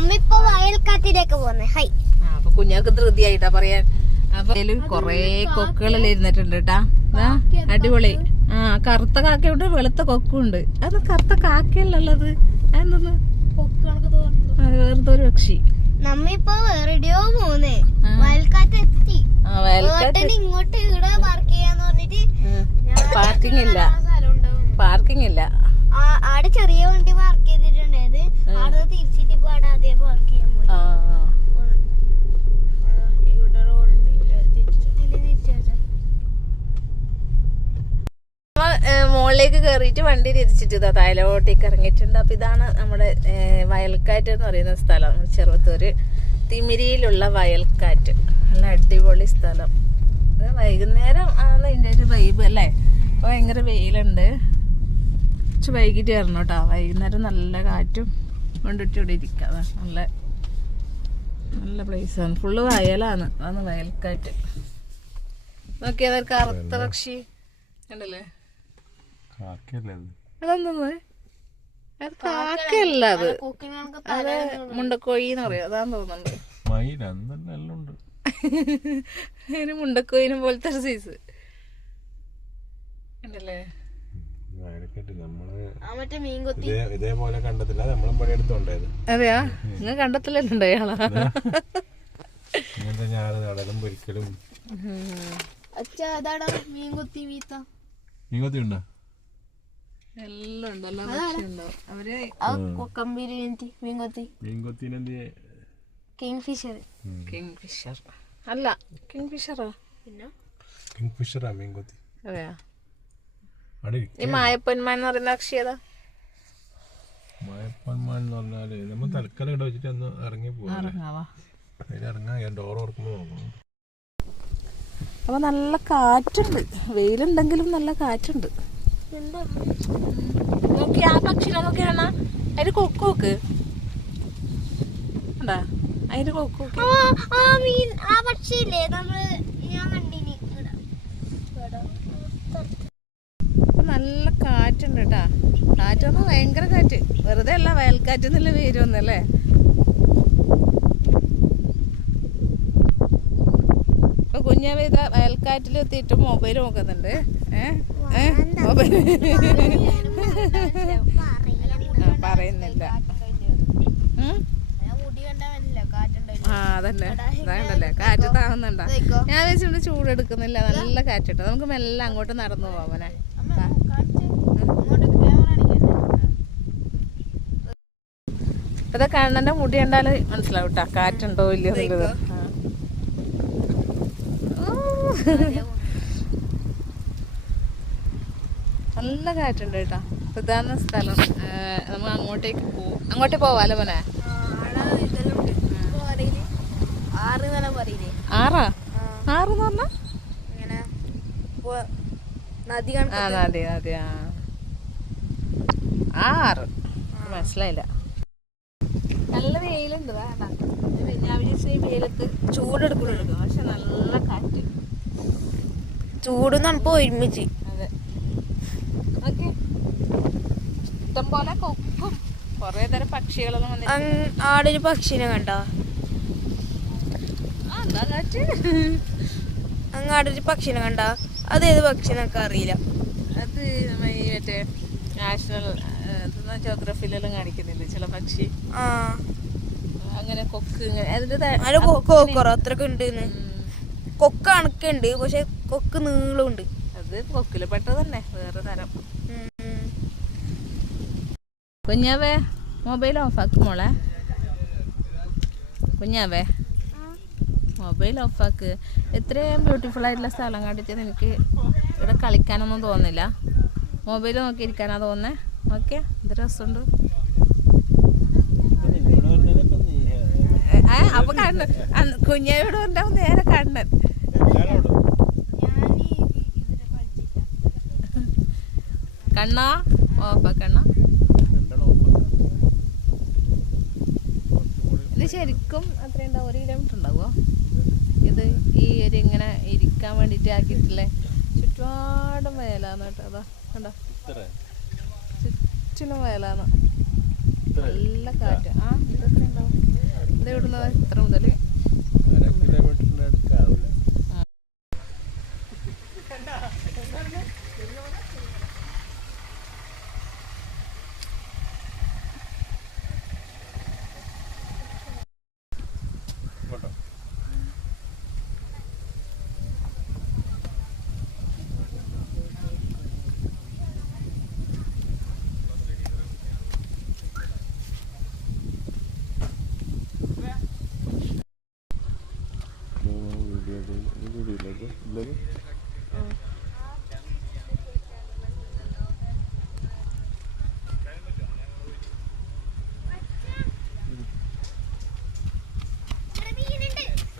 നമ്മിപ്പോ വയൽക്കാട്ടിലേക്ക് പോന്നെ. ഹൈ അപ്പൊ കുഞ്ഞാക്ക് ധൃതിയായിട്ടാ പറയാൻ. അപ്പൊ കൊറേ കൊക്കുകളെല്ലാം ഇരുന്നിട്ടുണ്ട് കേട്ടാ. അടിപൊളി. കറുത്ത കാക്കയുണ്ട്, വെളുത്ത കൊക്കുണ്ട്. അത് കറുത്ത കാക്കയല്ലത്, അതെന്തോന്ന് വേറെന്തോ ഒരു പക്ഷി. നമ്മിപ്പോ എവിടെയോ പോന്നേ, വയൽക്കാറ്റ് എത്തി. ഇങ്ങോട്ട് ഇവിടെ പാർക്ക് ചെയ്യാന്ന് പറഞ്ഞിട്ട് പാർക്കിംഗ് ഇല്ല. ആടെ ചെറിയ വണ്ടി പാർക്ക് ചെയ്തിട്ടുണ്ടായത്. ആടെ തിരിച്ചിട്ട് ഇപ്പൊ ആടെ അതേ പാർക്ക് ചെയ്യാൻ പോയി. മുകളിലേക്ക് കേറിയിട്ട് വണ്ടി തിരിച്ചിട്ട് ഇതാ താഴോട്ടേക്ക് ഇറങ്ങിയിട്ടുണ്ട്. അപ്പൊ ഇതാണ് നമ്മുടെ വയൽക്കാറ്റ് എന്ന് പറയുന്ന സ്ഥലം. ചെറുത്തൂര് തിമിരിയിലുള്ള വയൽക്കാറ്റ്. നല്ല അടിപൊളി സ്ഥലം. വൈകുന്നേരം ആണ് ഇതിന്റെ ഒരു വൈബ് അല്ലേ. അപ്പൊ ഭയങ്കര വെയിലുണ്ട്. കുറച്ച് വൈകിട്ട് കയറണം കേട്ടോ. വൈകുന്നേരം നല്ല കാറ്റും കൊണ്ടിട്ട് ഇവിടെ ഇരിക്കാം. നല്ല നല്ല പ്ലേസാണ്. ഫുള്ള് വയലാണ്. അതാണ് വയൽക്കാറ്റ്. നോക്കിയാൽ കറുത്ത പക്ഷി ഉണ്ടല്ലേ. അതെന്തോന്ന്, അത് കാക്കയല്ല, അത് മുണ്ടക്കോഴി എന്ന് പറയാം. അതാന്ന് തോന്നുന്നുണ്ട്. അതിന് മുണ്ടക്കോയിനെ പോലത്തെ ഒരു സൈസ് ഉണ്ടല്ലേ. ഇതേപോലെ കണ്ടത്തില്ല, നമ്മളും പണി എടുത്തോണ്ടത്. അതെയാ, നിങ്ങൾ കണ്ടത്തില്ലല്ലോ അയാളാ. ഇങ്ങനത്തെ ഞാൻ നടലും പൊരിക്കലും. മീൻകൊത്തി ഉണ്ടോ? എല്ലാം ഉണ്ടല്ലോ. അവര് കിങ്ഫിഷർ അല്ല, കിങ്ഫിഷറാ. കിങ്ഫിഷറാ മീൻകൊത്തി. അതെയാ. ഈ മായപ്പൊന്മാൻ എന്ന് പറയുന്ന പക്ഷി ഏതാ? മായപ്പൊന്മാൻ എന്ന് പറഞ്ഞാല് നമ്മൾ തൽക്കാലം ഇവിടെ വെച്ചിട്ട് ഒന്ന് ഇറങ്ങി പോവാ. ഇറങ്ങാൻ ഡോർ ഓർക്കുമ്പോ നോക്കണം. അപ്പൊ നല്ല കാറ്റുണ്ട്. വെയിലുണ്ടെങ്കിലും നല്ല കാറ്റുണ്ട്. നോക്കി ആ പക്ഷിനെ നോക്കിയാണ്. അതിന് കൊക്ക് നോക്ക്. ഉണ്ടാ അതിന് കൊക്ക് നല്ല കാറ്റുണ്ട് കേട്ടാ. കാറ്റൊന്നും ഭയങ്കര കാറ്റ്. വെറുതെ അല്ല, വയൽക്കാറ്റ് എന്നുള്ള പേരൊന്നല്ലേ. ഇപ്പൊ കുഞ്ഞാവ ഇതാ വയൽക്കാറ്റിൽ എത്തിയിട്ട് മൊബൈൽ നോക്കുന്നുണ്ട്. മൊബൈൽ പറയുന്നില്ല. അതന്നെ അതാണ്ടല്ലേ കാറ്റ് താവുന്നുണ്ടാ. ഞാൻ വെച്ചിട്ട് ചൂടെടുക്കുന്നില്ല. നല്ല കാറ്റിട്ടോ. നമുക്ക് മെല്ലെ അങ്ങോട്ട് നടന്നു പോവാനെ. ഇപ്പത്തെ കണ്ണന്റെ മുടി കണ്ടാല് മനസ്സിലാവും കേട്ടാ കാറ്റുണ്ടോ ഇല്ലയോ എന്നുള്ളത്. നല്ല കാറ്റുണ്ട് കേട്ടാ. ഇതാണ് സ്ഥലം. നമ്മൾ അങ്ങോട്ടേക്ക് പോവും. അങ്ങോട്ടേ പോവാലോ മോനെ. ആറാ? ആറെന്ന് പറഞ്ഞ നദി. നദി. ആറ് മനസ്സിലായില്ല. നല്ല വെയിലുണ്ട്. ഞാൻ വിചാരിച്ച ഈ വെയിലത്ത് ചൂടെടുക്കും. പക്ഷെ നല്ല കാറ്റ്. ചൂടും തണുപ്പ് ഒരുമിച്ച്. അതെ. ഓക്കെ. ഇഷ്ടംപോലെ കൊക്കും കൊറേ തരം പക്ഷികളൊന്നും വന്നിട്ട്. ആടൊരു പക്ഷിനെ കണ്ടോ? അങ്ങാടൊരു പക്ഷിനെ കണ്ടോ? അതേത് പക്ഷിനൊക്കെ അറിയില്ല. അത് മറ്റേ നാഷണൽ ജോഗ്രഫിയിലെല്ലാം കാണിക്കുന്നില്ലേ ചില പക്ഷി. അങ്ങനെ കൊക്ക് അത്രക്ക് ഉണ്ട്. കൊക്ക് കണക്കുണ്ട്, പക്ഷെ കൊക്ക് നീളമുണ്ട്. അത് കൊക്കില് പെട്ടത് തന്നെ, വേറെ തരം. കുഞ്ഞാവേ മൊബൈൽ ഓഫാക്ക് മോളെ. കുഞ്ഞാവേ മൊബൈൽ ഓഫാക്ക്. ഇത്രയും ബ്യൂട്ടിഫുൾ ആയിട്ടുള്ള സ്ഥലം കണ്ടിട്ട് എനിക്ക് ഇവിടെ കളിക്കാനൊന്നും തോന്നില്ല. മൊബൈൽ നോക്കിയിരിക്കാനാ തോന്നുന്നേ. ഓക്കെ, എന്ത് രസമുണ്ട്. അപ്പൊ കണ്ണൻ കുഞ്ഞാവിടെ ഉണ്ടാവും നേരെ കണ്ണൻ. കണ്ണാ ഓഫാക്കണ്ണ. ഇത് ശരിക്കും അത്ര ഉണ്ടാവും, 1 കിലോമീറ്റർ ഉണ്ടാവുമോ? ഇത് ഈ ഒരു ഇങ്ങനെ ഇരിക്കാൻ വേണ്ടിട്ട് ആക്കിയിട്ടില്ലേ. ചുറ്റുപാടും വയലാന്ന് കേട്ടോ. അതാ കണ്ടോ, ചുറ്റിനും വയലാന്ന്. നല്ല കാറ്റ്. ഇതെത്ര ഉണ്ടാവും? ഇവിടുന്ന് ഇത്ര മുതൽ 1/2 കിലോമീറ്ററിന്റെ അടുക്കാവില്ല.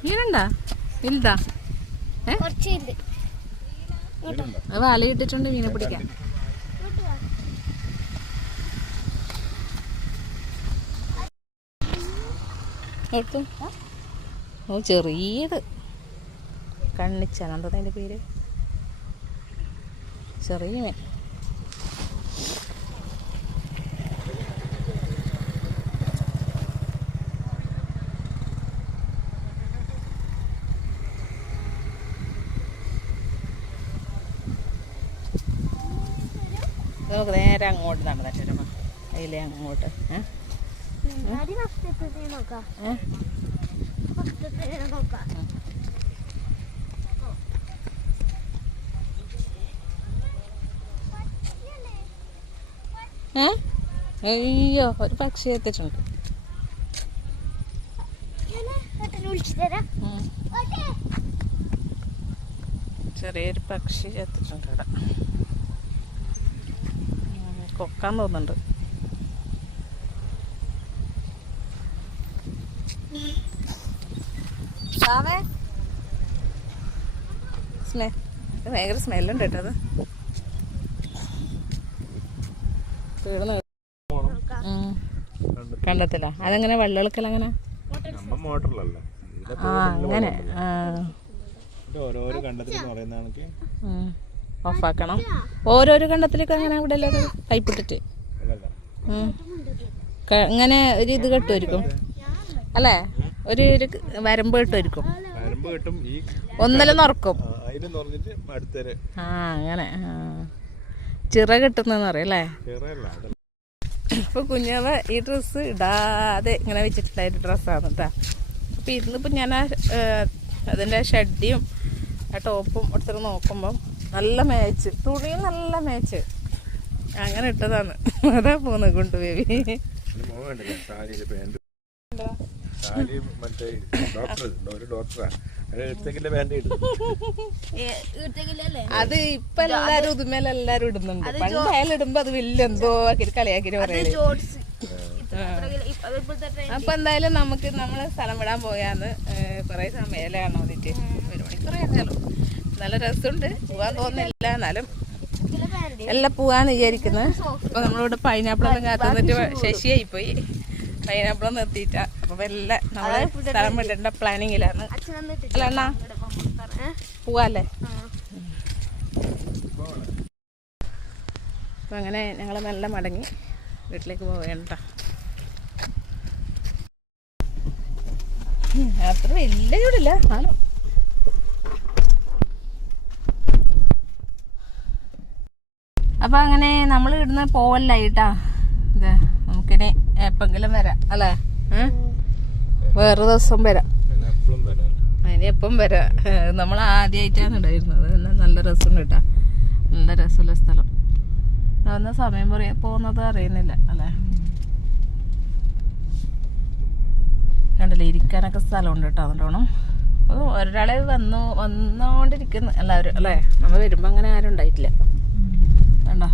മീനുണ്ടാ? വലുതാ? കുറച്ചുണ്ട്. അത് വല ഇട്ടിട്ടുണ്ട് മീനെ പിടിക്കാൻ. എടുത്തു. ഓ ചെറിയത് കണ്ണിച്ചാണ് എന്താ അതിൻ്റെ പേര്? ചെറിയ മീൻ. നമുക്ക് നേരെ അങ്ങോട്ട് നടന്നിട്ട് അതിലേ അങ്ങോട്ട് അയ്യോ ഒരു പക്ഷി എത്തിച്ചിട്ടുണ്ട്. ചെറിയൊരു പക്ഷി എത്തിച്ചിട്ടുണ്ട് ഇവിടെ. കൊക്കാൻ തോന്നുന്നുണ്ട്. ഭയങ്കര സ്മെല്ലുണ്ട് കേട്ടോ. അത് കണ്ടത്തില്ല. അതെങ്ങനെ വെള്ളമെടുക്കല? അങ്ങനെ അങ്ങനെ ഓഫാക്കണം. ഓരോരോ കണ്ടത്തിലേക്ക് അങ്ങനെ അവിടെ പൈപ്പിട്ടിട്ട് ഇങ്ങനെ ഒരു ഇത് കെട്ടുമായിരിക്കും അല്ലേ? ഒരു വരമ്പ് കെട്ടുമായിരിക്കും. ഒന്നിലും നിറക്കും. ആ അങ്ങനെ ചിറ കെട്ടുന്നെന്ന് പറയും അല്ലേ? അപ്പൊ കുഞ്ഞവ ഈ ഡ്രസ്സ് ഇടാതെ ഇങ്ങനെ വെച്ചിട്ടുണ്ടായ ഡ്രസ്സാണ് കേട്ടാ. അപ്പൊ ഇന്നിപ്പോ ഞാൻ അതിന്റെ ഷഡ്ഡിയും ആ ടോപ്പും എടുത്തിട്ട് നോക്കുമ്പം നല്ല മാച്ച്, തുണിയും നല്ല മാച്ച്. അങ്ങനെ ഇട്ടതാണ്. അതാ പോന്ന് കൊണ്ട് ബേബി. അത് ഇപ്പൊ എല്ലാരും ഉതുമേലെല്ലാരും ഇടുന്നുണ്ട്. പണ്ടായാലും ഇടുമ്പോ അത് വലിയ എന്തോ കളിയാക്കി പറയുന്നത്. അപ്പൊ എന്തായാലും നമുക്ക് നമ്മള് സ്ഥലം വിടാൻ പോയാന്ന് കൊറേ സമയം കാണാൻ വേണ്ടിട്ട് 1 മണിക്കൂർ ആയാലും നല്ല രസമുണ്ട്. പോവാൻ തോന്നുന്നില്ല, എന്നാലും എല്ലാം പോവാന്ന് വിചാരിക്കുന്നത്. അപ്പൊ നമ്മളിവിടെ പൈനാപ്പിളെല്ലാം കാത്തുനിന്നിട്ട് ശശിയായി പോയി. പൈനാപ്പിളും നിർത്തിയിട്ട. അപ്പൊ വല്ല നമ്മള് സ്ഥലം വിടേണ്ട പ്ലാനിങ്ങിലാണ് അല്ല അണ്ണാ? പോവാല്ലേ? അപ്പൊ അങ്ങനെ ഞങ്ങള് നല്ല മടങ്ങി വീട്ടിലേക്ക് പോവേണ്ട. അത്ര വലിയ ചൂടില്ല. അപ്പൊ അങ്ങനെ നമ്മൾ ഇവിടുന്ന് പോവല്ലായിട്ടാ. ഇതാ നമുക്കിനി എപ്പെങ്കിലും വരാം അല്ലേ? വേറെ ദിവസം വരാം. അതിന് എപ്പം വരാം. നമ്മൾ ആദ്യമായിട്ടാണ് ഉണ്ടായിരുന്നത്. നല്ല രസം കേട്ടാ. നല്ല രസമുള്ള സ്ഥലം. അതൊന്നും സമയം പോകുന്നത് അറിയുന്നില്ല അല്ലേ? കണ്ടില്ലേ, ഇരിക്കാനൊക്കെ സ്ഥലമുണ്ട് കേട്ടോ. അതുകൊണ്ടാണ് അപ്പോൾ ഒരാളെ വന്നോണ്ടിരിക്കുന്നു എല്ലാവരും അല്ലേ? നമ്മൾ വരുമ്പോൾ അങ്ങനെ ആരും ഉണ്ടായിട്ടില്ല. കണ്ടോ?